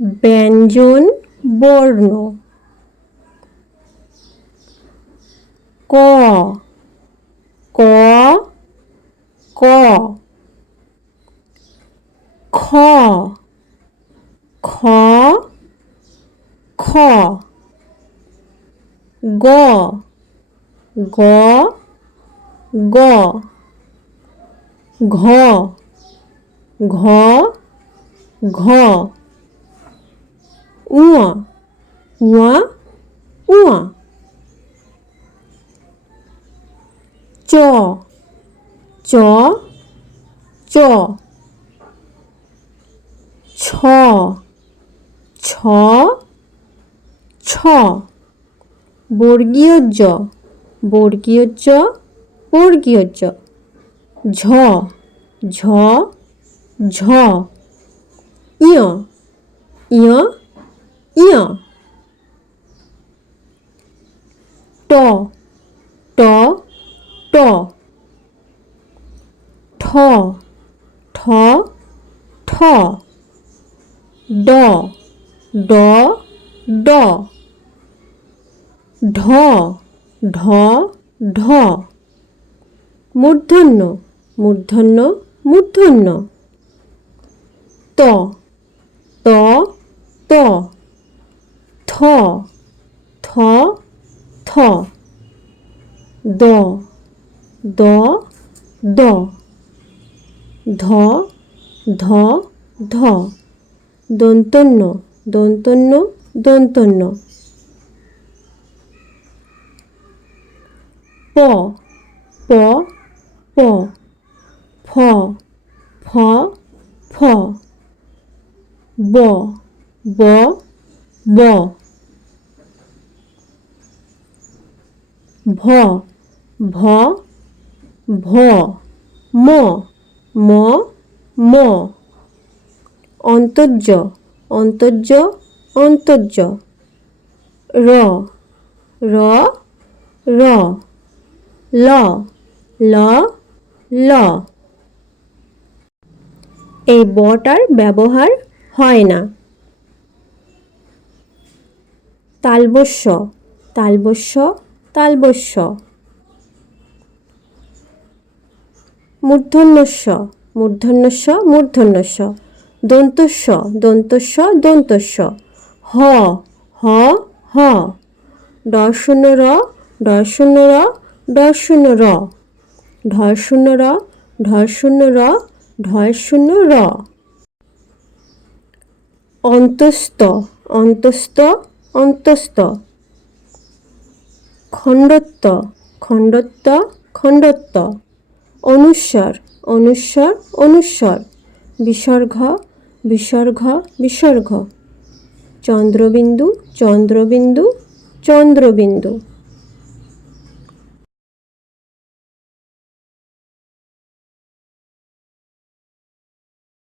ব্যঞ্জন বর্ণ ক ক ক খ খ খ গ গ গ ঘ ঘ ঘ ঙ ঙ ঙ চ চ চ ছ ছ ছ বর্গীয় জ বর্গীয় জ বর্গীয় জ ঝ ঝ ঝ ইয় ইয় ইয় ট ট ট ঠ ঠ ঠ ড ড ড ঢ ঢ ঢ মূর্ধন্য মূর্ধন্য মূর্ধন্য ত ত ত থ থ থ দ দ দ ধ ধ ধ দন্তন্য দন্তন্য দন্তন্য প প প ফ ফ ফ ব ব ব ভ ভ ভ ম ম ম অন্তর্য অন্তর্য অন্তর্য র র র ল ল ল এই বটার ব্যবহার হয় না। তালবস্য তালবস্য তালবস্য মূর্ধন্যস্য মূর্ধন্যস্য মূর্ধন্যস্য দন্তস্য দন্তস্য দন্তস্য হ হ হ ড শূন্য র ড শূন্য র ড শূন্য র ঢ শূন্য র ঢ শূন্য র ঢ শূন্য র অন্তস্থ অন্তস্থ অন্তস্থ খণ্ডত্ব খণ্ডত্ব খণ্ডত্ব অনুস্বর অনুস্বর অনুস্বর বিসর্গ বিসর্গ বিসর্গ চন্দ্রবিন্দু চন্দ্রবিন্দু চন্দ্রবিন্দু